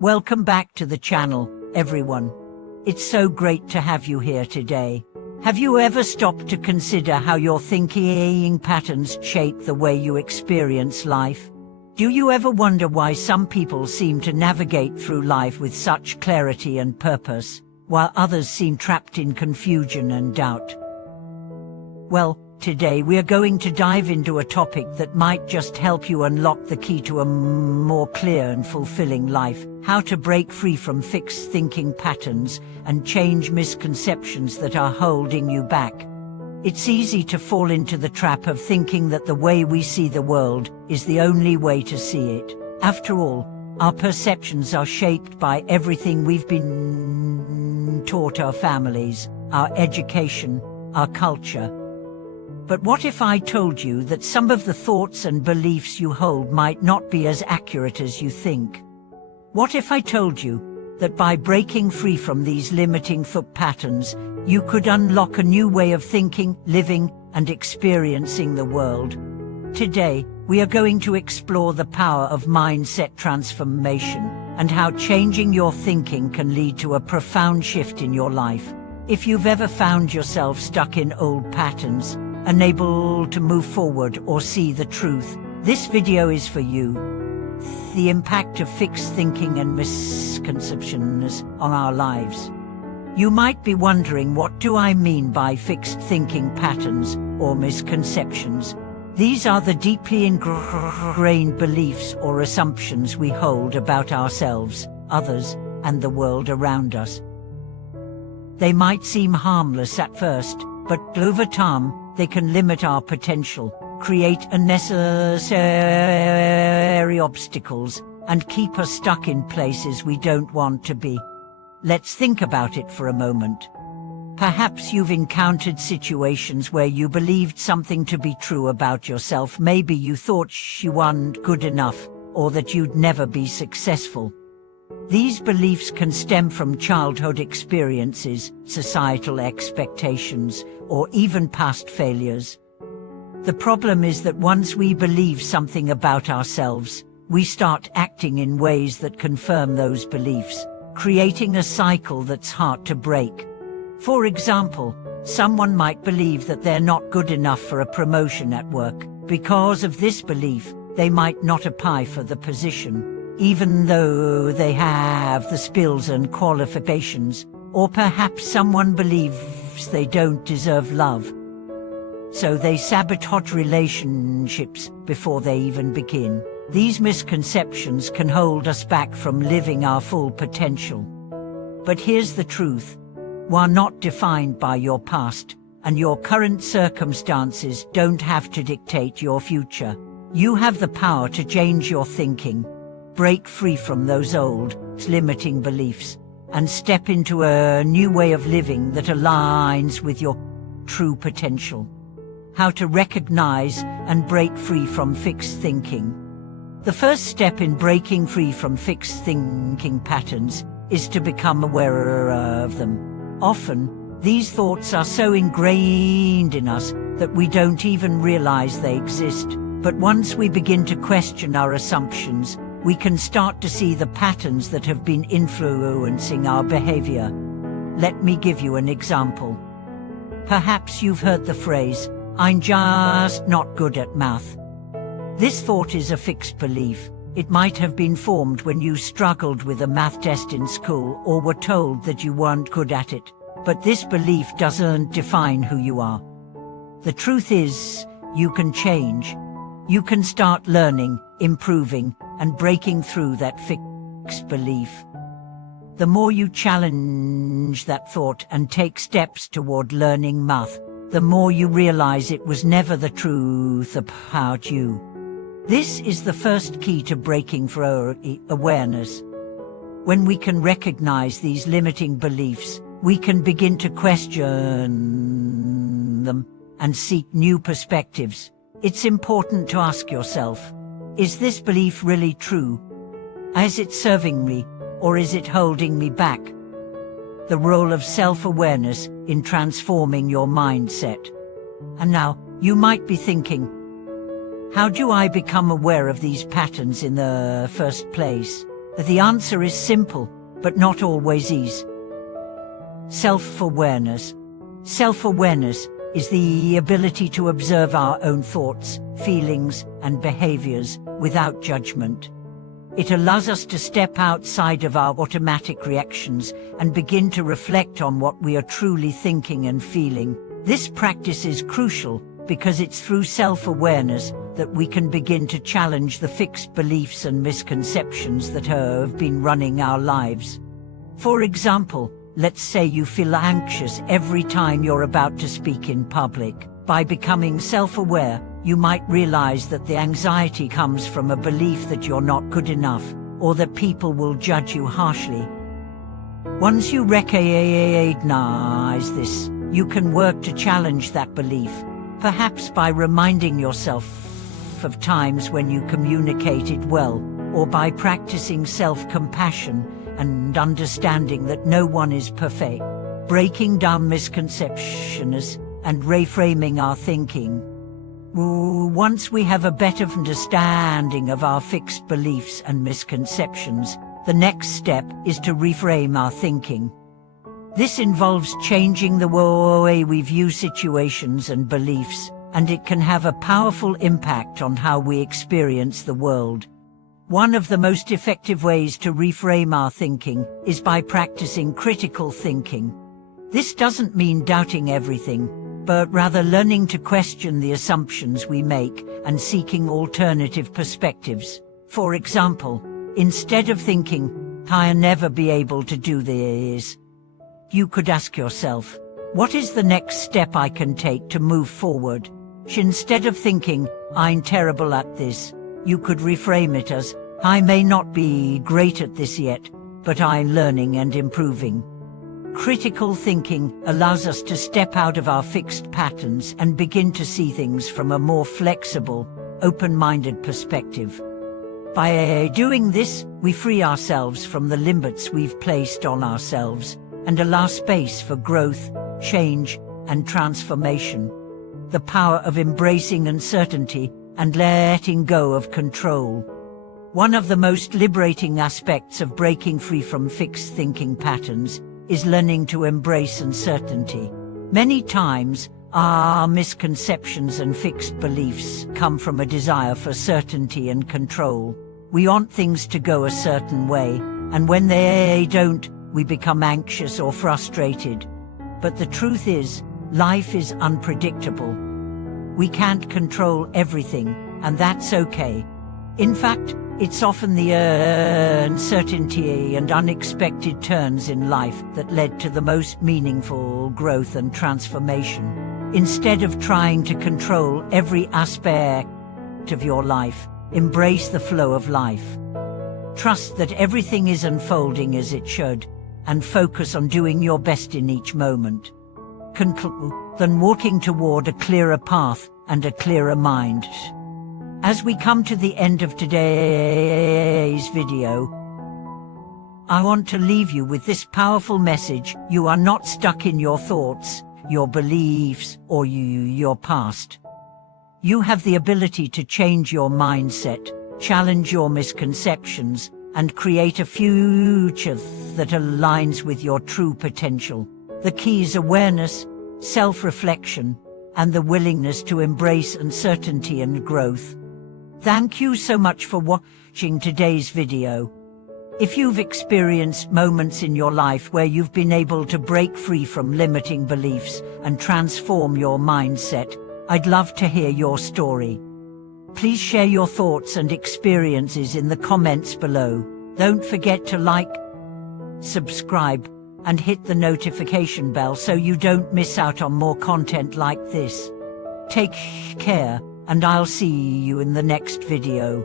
Welcome back to the channel, everyone. It's so great to have you here today. Have you ever stopped to consider how your thinking patterns shape the way you experience life? Do you ever wonder why some people seem to navigate through life with such clarity and purpose, while others seem trapped in confusion and doubt? Well, today we are going to dive into a topic that might just help you unlock the key to a more clear and fulfilling life: how to break free from fixed thinking patterns and change misconceptions that are holding you back. It's easy to fall into the trap of thinking that the way we see the world is the only way to see it. After all, our perceptions are shaped by everything we've been taught: our families, our education, our culture. But what if I told you that some of the thoughts and beliefs you hold might not be as accurate as you think? What if I told you that by breaking free from these limiting thought patterns, you could unlock a new way of thinking, living, and experiencing the world? Today, we are going to explore the power of mindset transformation and how changing your thinking can lead to a profound shift in your life. If you've ever found yourself stuck in old patterns, unable to move forward or see the truth, this video is for you. The impact of fixed thinking and misconceptions on our lives. You might be wondering, what do I mean by fixed thinking patterns or misconceptions? These are the deeply ingrained beliefs or assumptions we hold about ourselves, others, and the world around us. They might seem harmless at first, but over time, they can limit our potential, create unnecessary obstacles, and keep us stuck in places we don't want to be. Let's think about it for a moment. Perhaps you've encountered situations where you believed something to be true about yourself. Maybe you thought you weren't good enough, or that you'd never be successful. These beliefs can stem from childhood experiences, societal expectations, or even past failures. The problem is that once we believe something about ourselves, we start acting in ways that confirm those beliefs, creating a cycle that's hard to break. For example, someone might believe that they're not good enough for a promotion at work. Because of this belief, they might not apply for the position, even though they have the skills and qualifications. Or perhaps someone believes they don't deserve love, so they sabotage relationships before they even begin. These misconceptions can hold us back from living our full potential. But here's the truth: we're not defined by your past, and your current circumstances don't have to dictate your future. You have the power to change your thinking, break free from those old, limiting beliefs, and step into a new way of living that aligns with your true potential. How to recognize and break free from fixed thinking. The first step in breaking free from fixed thinking patterns is to become aware of them. Often, these thoughts are so ingrained in us that we don't even realize they exist. But once we begin to question our assumptions, we can start to see the patterns that have been influencing our behavior. Let me give you an example. Perhaps you've heard the phrase, "I'm just not good at math." This thought is a fixed belief. It might have been formed when you struggled with a math test in school or were told that you weren't good at it. But this belief doesn't define who you are. The truth is, you can change. You can start learning, improving, and breaking through that fixed belief. The more you challenge that thought and take steps toward learning math, the more you realize it was never the truth about you. This is the first key to breaking free: awareness. When we can recognize these limiting beliefs, we can begin to question them and seek new perspectives. It's important to ask yourself, is this belief really true? Is it serving me, or is it holding me back? The role of self-awareness in transforming your mindset. And now, you might be thinking, how do I become aware of these patterns in the first place? The answer is simple, but not always easy. Self-awareness. Self-awareness is the ability to observe our own thoughts, feelings, and behaviors without judgment. It allows us to step outside of our automatic reactions and begin to reflect on what we are truly thinking and feeling. This practice is crucial because it's through self-awareness that we can begin to challenge the fixed beliefs and misconceptions that have been running our lives. For example, let's say you feel anxious every time you're about to speak in public. By becoming self-aware, you might realize that the anxiety comes from a belief that you're not good enough, or that people will judge you harshly. Once you recognize this, you can work to challenge that belief, perhaps by reminding yourself of times when you communicated well, or by practicing self-compassion and understanding that no one is perfect. Breaking down misconceptions and reframing our thinking. Once we have a better understanding of our fixed beliefs and misconceptions, the next step is to reframe our thinking. This involves changing the way we view situations and beliefs, and it can have a powerful impact on how we experience the world. One of the most effective ways to reframe our thinking is by practicing critical thinking. This doesn't mean doubting everything, but rather learning to question the assumptions we make and seeking alternative perspectives. For example, instead of thinking, "I'll never be able to do this," you could ask yourself, "What is the next step I can take to move forward?" Instead of thinking, "I'm terrible at this," you could reframe it as, "I may not be great at this yet, but I'm learning and improving." Critical thinking allows us to step out of our fixed patterns and begin to see things from a more flexible, open-minded perspective. By doing this, we free ourselves from the limits we've placed on ourselves and allow space for growth, change, and transformation. The power of embracing uncertainty and letting go of control. One of the most liberating aspects of breaking free from fixed thinking patterns is learning to embrace uncertainty. Many times, our misconceptions and fixed beliefs come from a desire for certainty and control. We want things to go a certain way, and when they don't, we become anxious or frustrated. But the truth is, life is unpredictable. We can't control everything, and that's okay. In fact, it's often the uncertainty and unexpected turns in life that led to the most meaningful growth and transformation. Instead of trying to control every aspect of your life, embrace the flow of life. Trust that everything is unfolding as it should, and focus on doing your best in each moment. Then walking toward a clearer path and a clearer mind. As we come to the end of today's video, I want to leave you with this powerful message: you are not stuck in your thoughts, your beliefs, or your past. You have the ability to change your mindset, challenge your misconceptions, and create a future that aligns with your true potential. The key is awareness, self-reflection, and the willingness to embrace uncertainty and growth. Thank you so much for watching today's video. If you've experienced moments in your life where you've been able to break free from limiting beliefs and transform your mindset, I'd love to hear your story. Please share your thoughts and experiences in the comments below. Don't forget to like, subscribe, and hit the notification bell so you don't miss out on more content like this. Take care, and I'll see you in the next video.